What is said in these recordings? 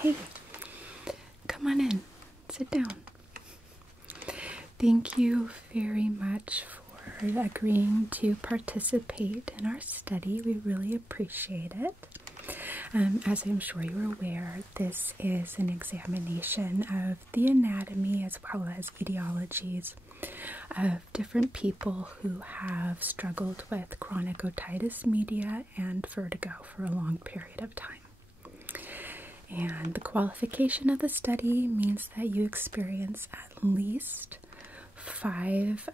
Hey, come on in. Sit down. Thank you very much for agreeing to participate in our study. We really appreciate it. As I'm sure you're aware, this is an examination of the anatomy as well as etiologies of different people who have struggled with chronic otitis media and vertigo for a long period of time. And the qualification of the study means that you experience at least 5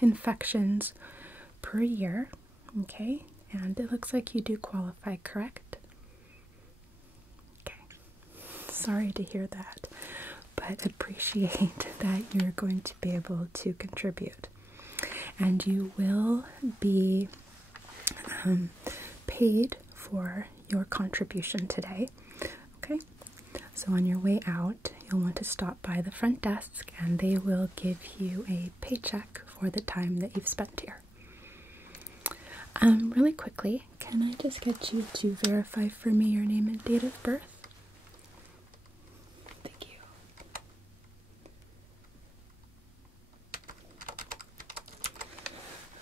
infections per year, okay? And it looks like you do qualify, correct? Okay. Sorry to hear that, but appreciate that you're going to be able to contribute. And you will be paid for your contribution today, okay? So on your way out, you'll want to stop by the front desk and they will give you a paycheck for the time that you've spent here. Really quickly, can I just get you to verify for me your name and date of birth? Thank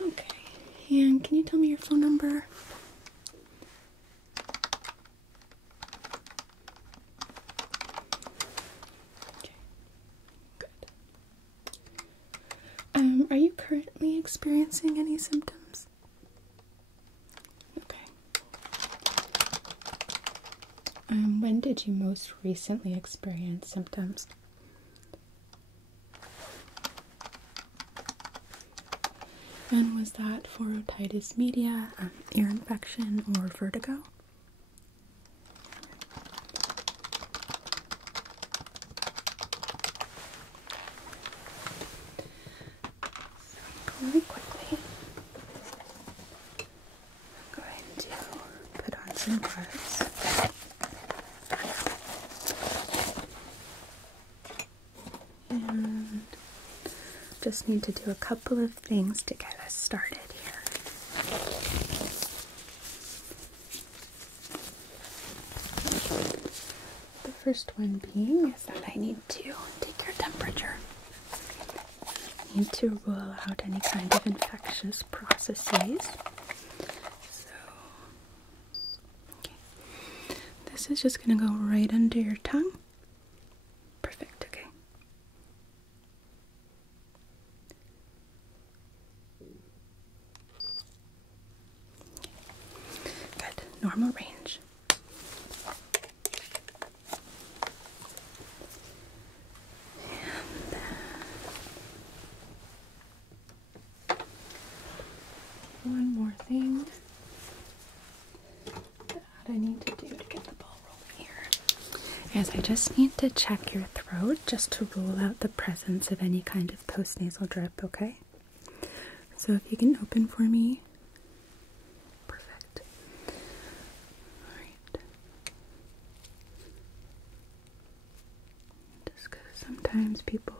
you. Okay, and can you tell me your phone number? Okay, good. Are you currently experiencing any symptoms? When did you most recently experience symptoms? And was that for otitis media, ear infection, or vertigo? Really quickly, I'm going to put on some gloves. And just need to do a couple of things to get us started here. The first one being is that I need to take your temperature. I need to rule out any kind of infectious processes. So, okay. This is just going to go right under your tongue. Perfect, okay. Good, normal range. And one more thing that I need to do to get the ball rolling here is I just need to check your throat just to rule out the presence of any kind of postnasal drip, okay? So if you can open for me. Perfect. Alright. Just because sometimes people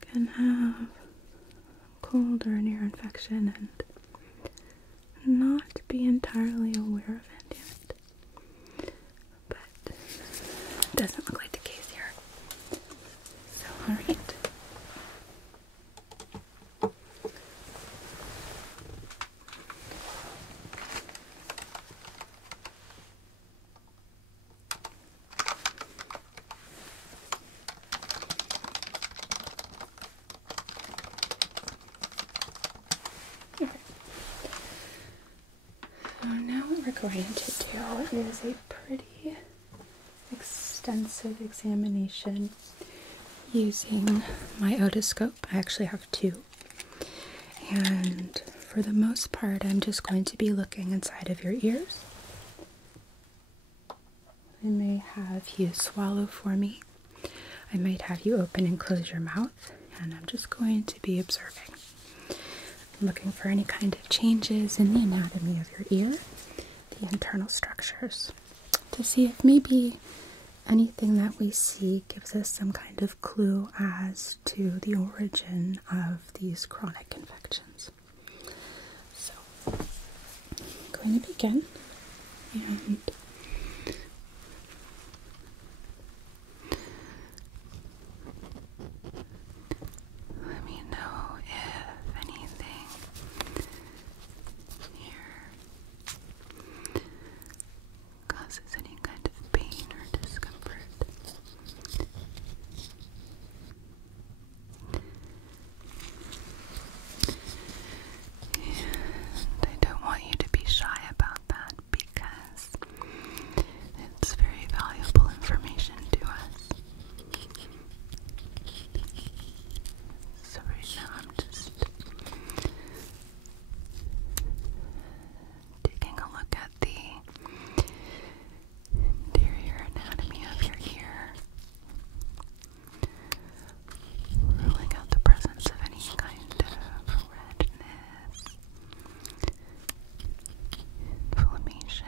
can have cold or an ear infection and not be entirely aware of it yet. But it doesn't look like the case here. So, alright. So now what we're going to do is a pretty extensive examination using my otoscope. I actually have 2. And for the most part, I'm just going to be looking inside of your ears. I may have you swallow for me. I might have you open and close your mouth. And I'm just going to be observing. Looking for any kind of changes in the anatomy of your ear, the internal structures, to see if maybe anything that we see gives us some kind of clue as to the origin of these chronic infections. So, I'm going to begin, and causes any kind of pain or discomfort. And I don't want you to be shy about that because it's very valuable information to us. So right now I'm just taking a look at the interior anatomy of your ear, ruling out the presence of any kind of redness, inflammation,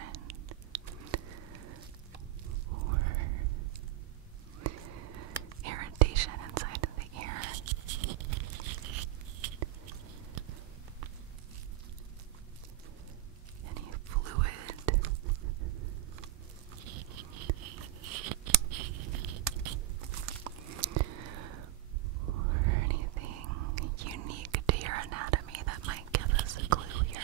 or irritation inside of the ear. Any fluid, or anything unique to your anatomy that might give us a clue here.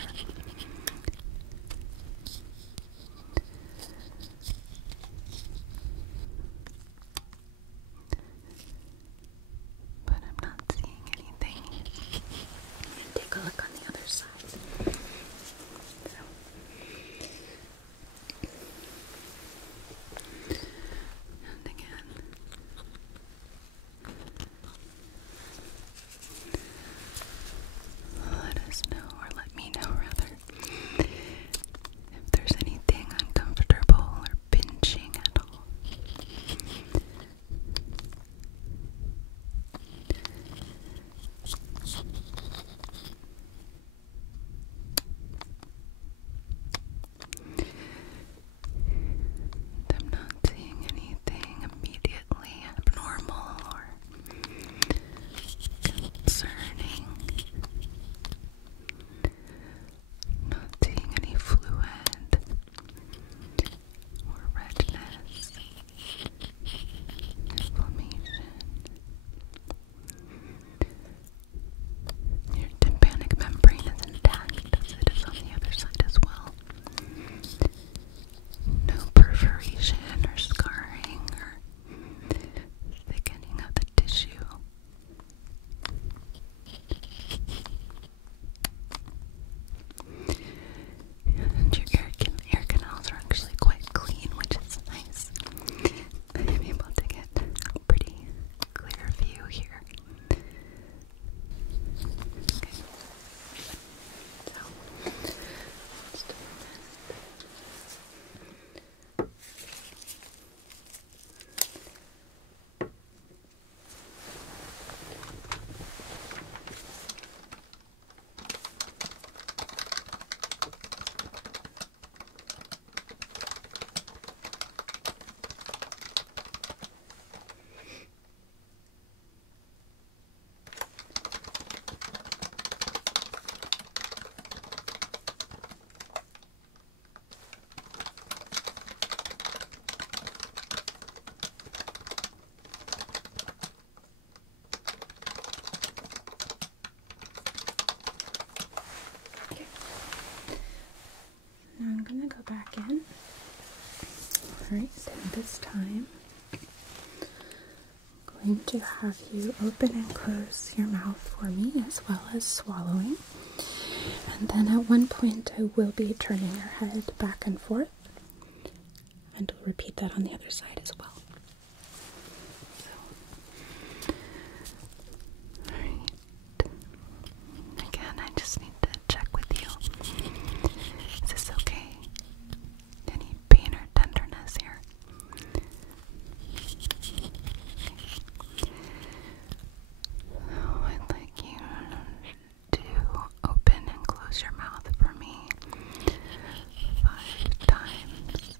But I'm not seeing anything. Take a look on the other side. And again, let us know, or let me know rather, if there's anything uncomfortable or pinching at all. I'm not seeing anything immediately abnormal or concerning. Not seeing any fluid or redness, inflammation. Your tympanic membrane is intact as it is on the other side as well. No perforation or scarring or thickening of the tissue. And your ear canals are actually quite clean, which is nice. I'm able to get a pretty clear view here. Okay. So, just a moment. Now I'm going to go back in. Alright, and this time I'm going to have you open and close your mouth for me as well as swallowing. And then at one point I will be turning your head back and forth. And we'll repeat that on the other side as well. Alright. Again, I just need to check with you. Is this okay? Any pain or tenderness here? So I'd like you to open and close your mouth for me 5 times.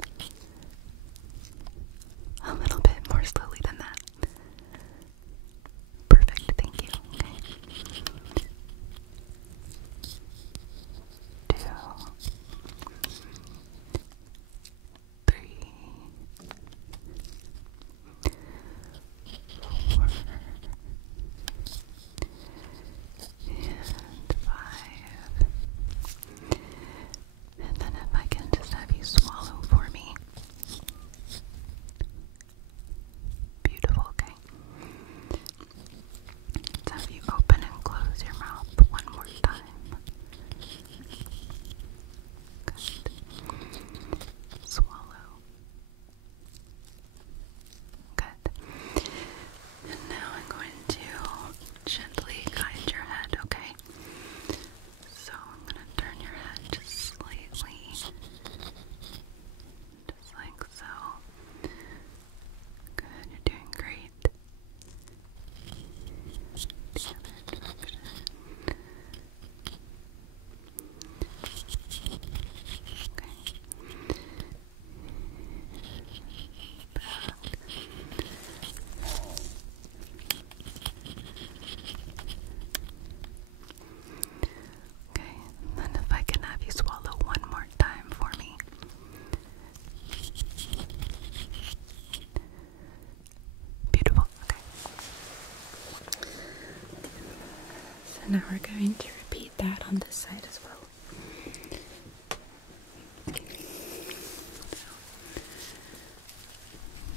now we're going to repeat that on this side as well.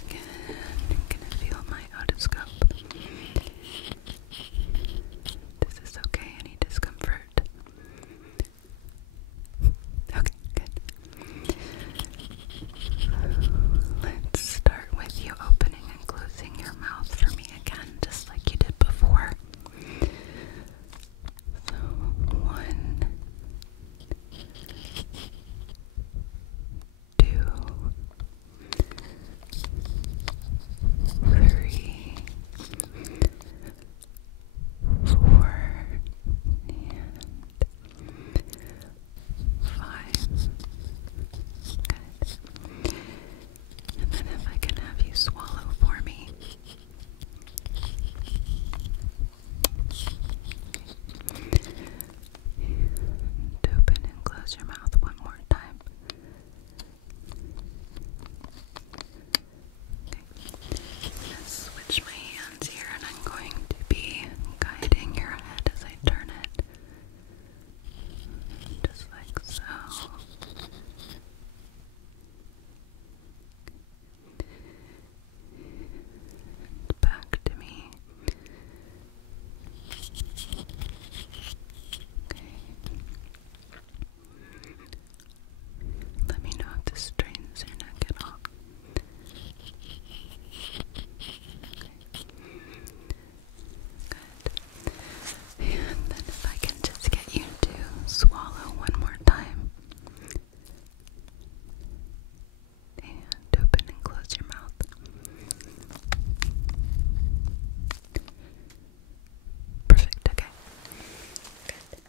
Again, I'm gonna feel my otoscope. This is okay, any discomfort? Okay, good. Let's start with you opening and closing your mouth for me again, just like you did before. So, 1, 2, 3, 4, and 5. Good. And then if I can have you swallow for me. And open and close your mouth one more time. Okay. I'm going to switch my hands here and I'm going to be guiding your head as I turn it. Just like so. And back to me. Okay. Let me know if this strains your neck at all. Good. And then if I can just get you to swallow one more time. And open and close your mouth. Perfect, okay. Good.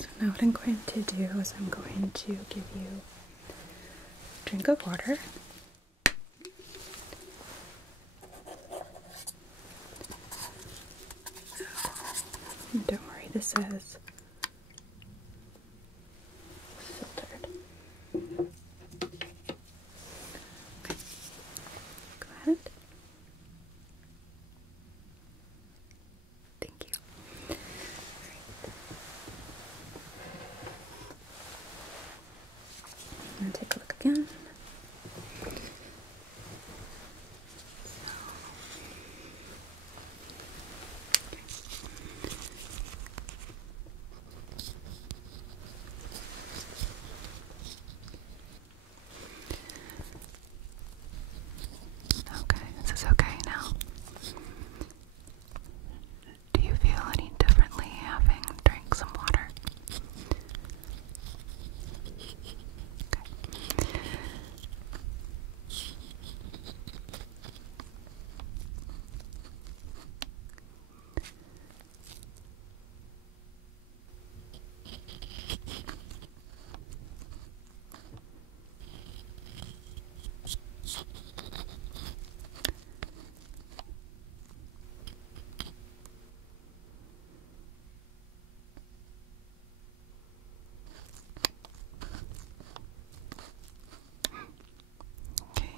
So now what I'm going to do is I'm going to give you a drink of water. And don't worry, this says filtered. Okay. Go ahead. Thank you. I'm going to take a look again. Okay, is this okay now? Do you feel any differently having drank some water? Okay. Okay.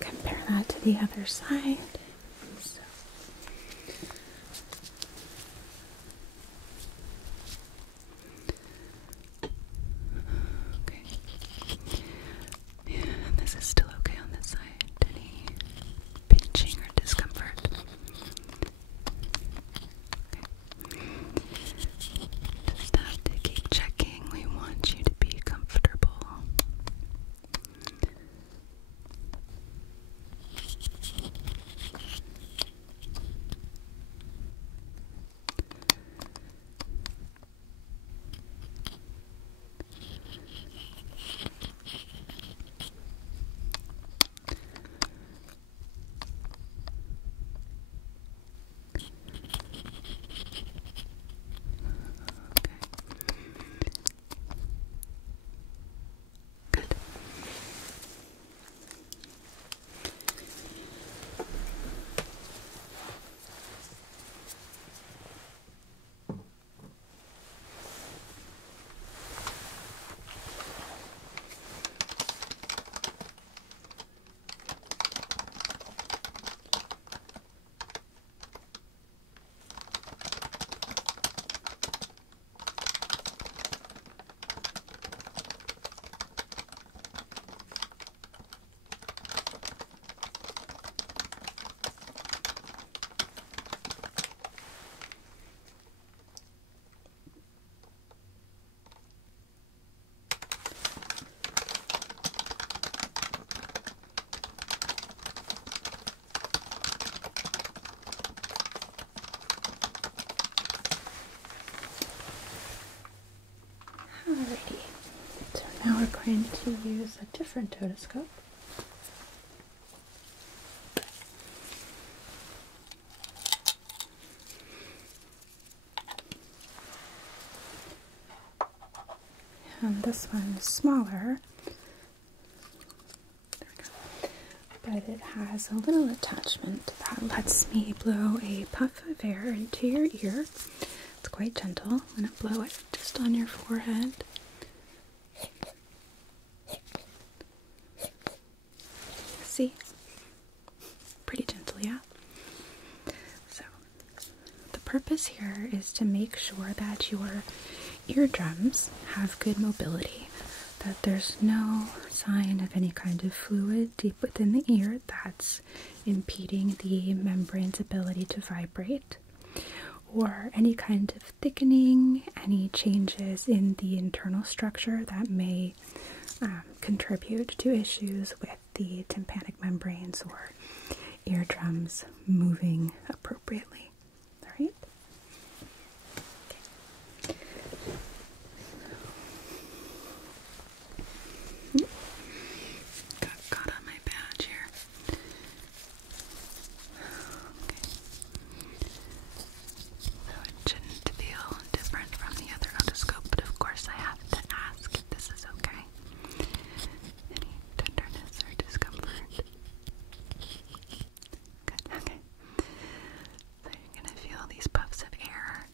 Compare that to the other side. So. Okay. And this is still okay on this side. Any pinching or discomfort? Okay. Just have to keep checking. We want you to be comfortable. Now we're going to use a different otoscope. And this one is smaller, but it has a little attachment that lets me blow a puff of air into your ear. It's quite gentle. I'm going to blow it just on your forehead. See? Pretty gentle, yeah? So, the purpose here is to make sure that your eardrums have good mobility, that there's no sign of any kind of fluid deep within the ear that's impeding the membrane's ability to vibrate, or any kind of thickening, any changes in the internal structure that may contribute to issues with the tympanic membranes or eardrums moving appropriately. All right? Got on my badge here. Okay. So it shouldn't feel different from the other otoscope, but of course I have to ask if this is okay. Any tenderness or discomfort? Good, okay. So you're gonna feel these puffs of air.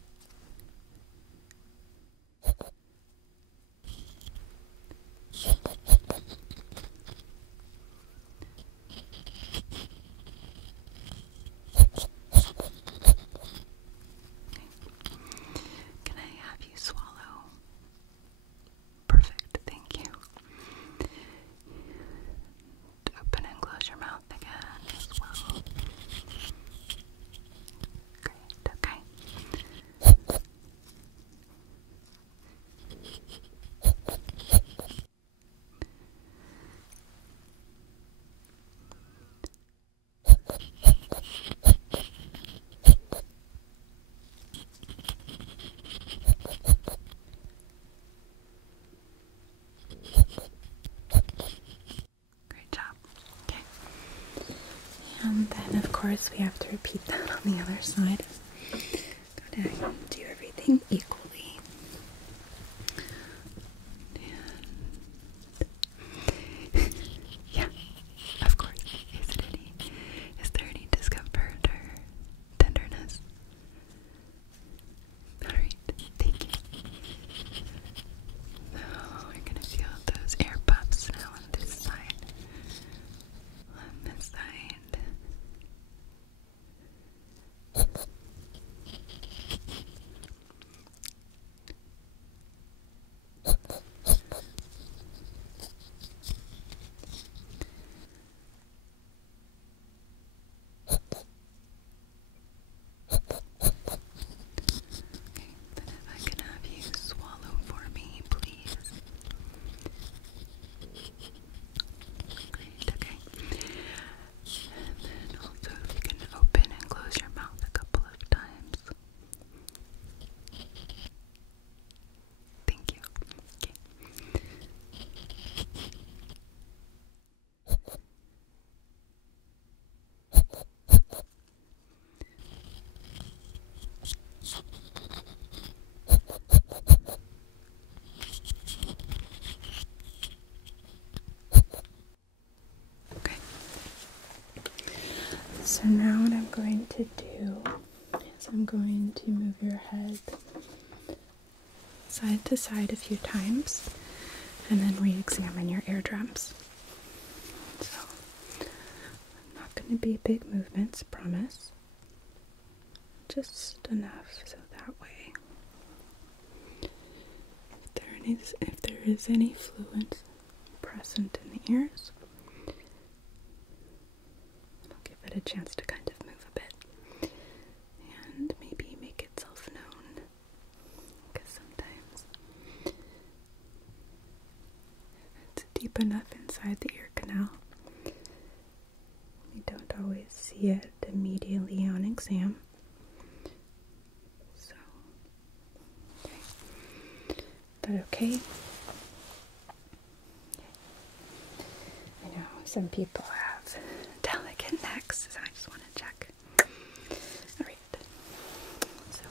Can I have you swallow? Perfect, thank you. Open and close your mouth again as well. Great, okay. Great job. Okay. And then, of course, we have to repeat that on the other side. Gotta do everything equally. And yeah, of course. Is there any discomfort or tenderness? Alright, thank you. Now we're gonna feel those air puffs now on this side. On this side. Okay, then if I can have you swallow for me, please. Great, okay. And then also if you can open and close your mouth a couple of times. Thank you. Okay. Okay. So now what I'm going to do is I'm going to move your head side to side a few times and then re-examine your eardrums. So, not going to be big movements, promise. Just enough so that way, if there is any fluid present in the ears, it'll give it a chance to kind of move a bit and maybe make itself known. Because sometimes if it's deep enough inside the ear canal, we don't always see it immediately on exam. So, okay. That okay? some people have delicate necks, so I just want to check. Alright, so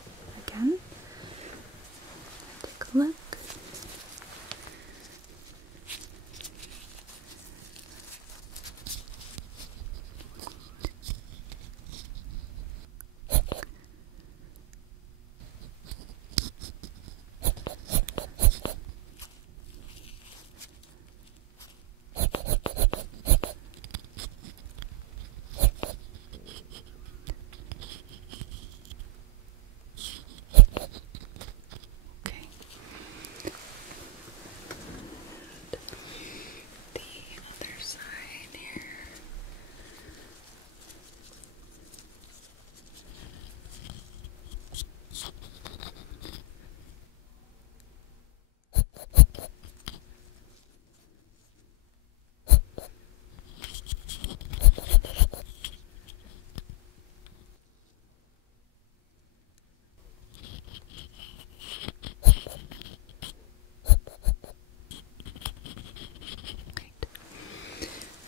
again, take a look. Okay. The other side here.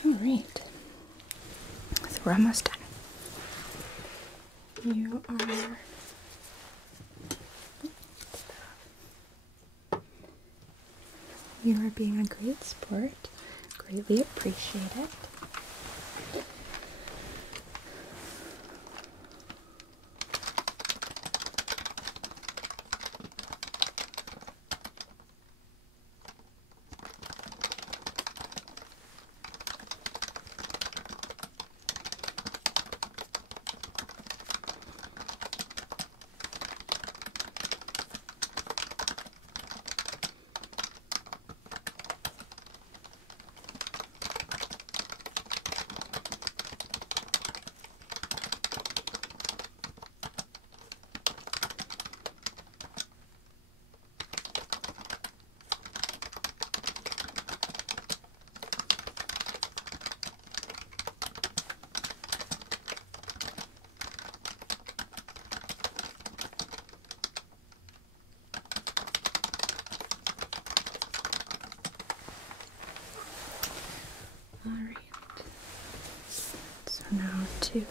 Alright, so we're almost done. You are being a great sport. Greatly appreciate it. Alright, so now to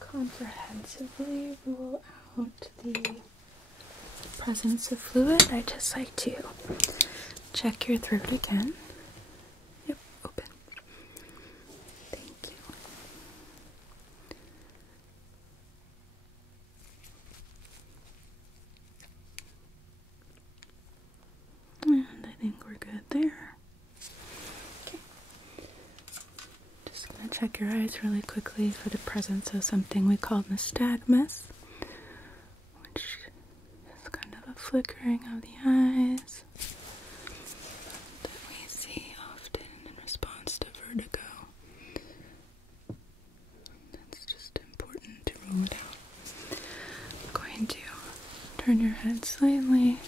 comprehensively rule out the presence of fluid, I just like to check your throat again. Yep, open. Thank you. And I think we're good there. Okay. Just gonna check your eyes really quickly for the presence of something we call nystagmus, which is kind of a flickering of the eyes that we see often in response to vertigo. That's just important to rule it out. I'm going to turn your head slightly.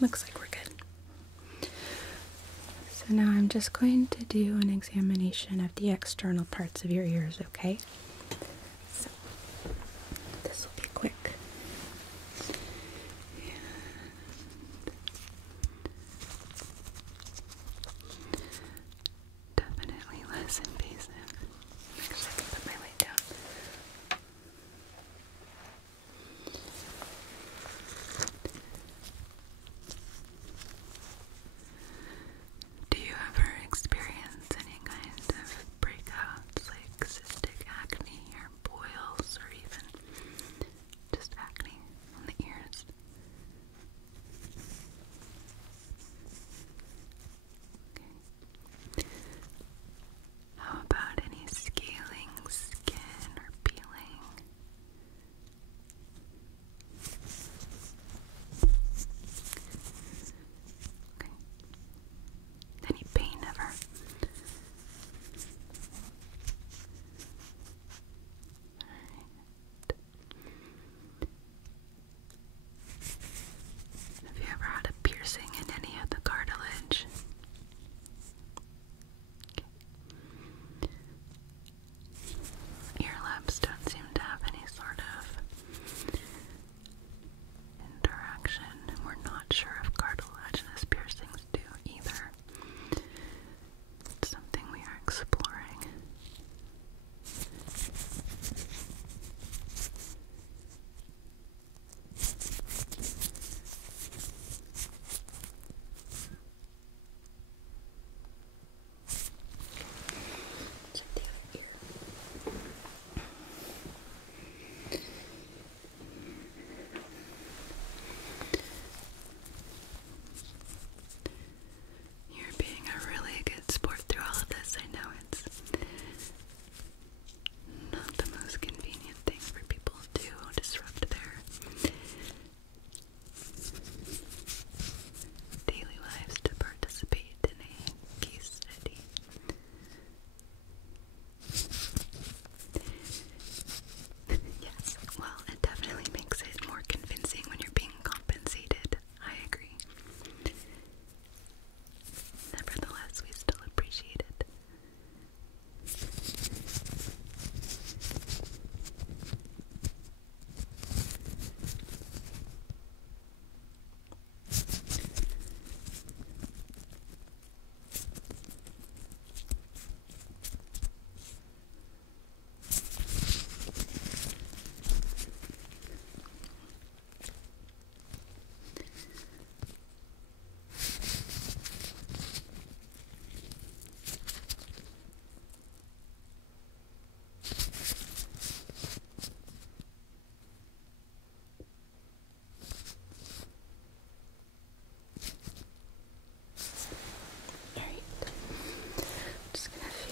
Looks like we're good. So now I'm just going to do an examination of the external parts of your ears, okay? So this will be quick. Definitely less invasive. Actually, I can put my light down. Do you ever experience any kind of breakouts like cystic acne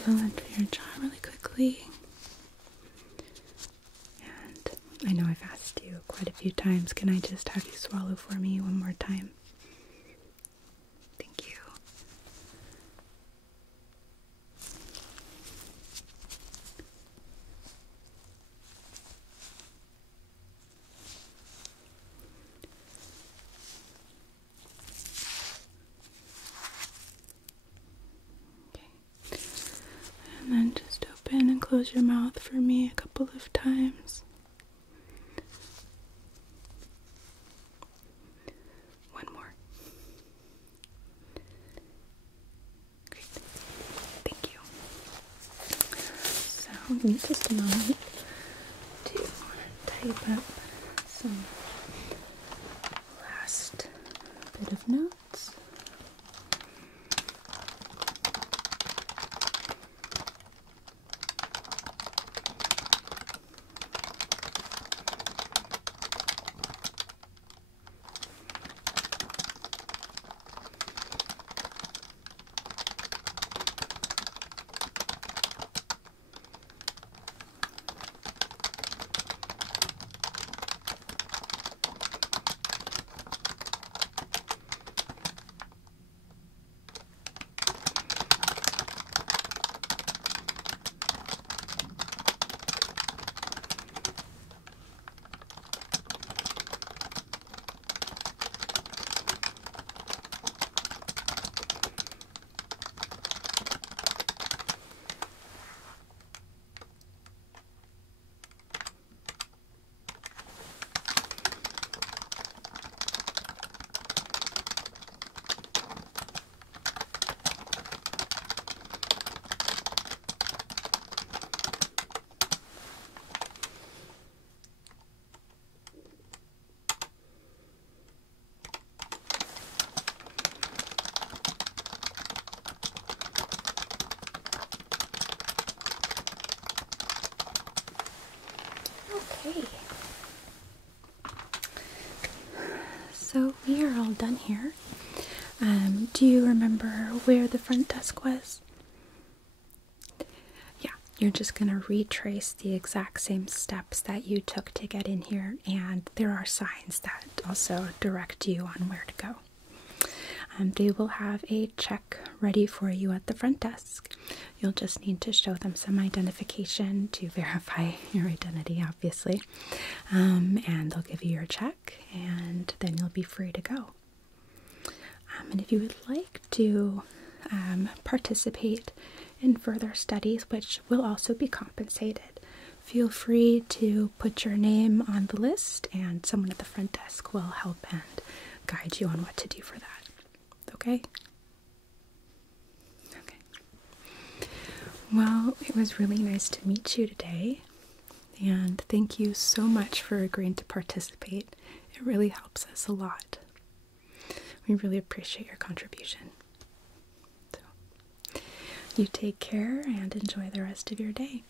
fill in your jaw really quickly. And I know I've asked you quite a few times, can I just have you swallow for me one more time? Thank you. Okay. And then just open and close your mouth for me a couple of times. One more. Great. Thank you. So, give me just a moment to type up some last bit of notes. Okay, so we are all done here. Do you remember where the front desk was? Yeah, you're just going to retrace the exact same steps that you took to get in here, and there are signs that also direct you on where to go. They will have a check ready for you at the front desk. You'll just need to show them some identification to verify your identity, obviously. And they'll give you your check, and then you'll be free to go. And if you would like to participate in further studies, which will also be compensated, feel free to put your name on the list, and someone at the front desk will help and guide you on what to do for that. Okay? Okay. Well, it was really nice to meet you today, and thank you so much for agreeing to participate. It really helps us a lot. We really appreciate your contribution. So, you take care and enjoy the rest of your day.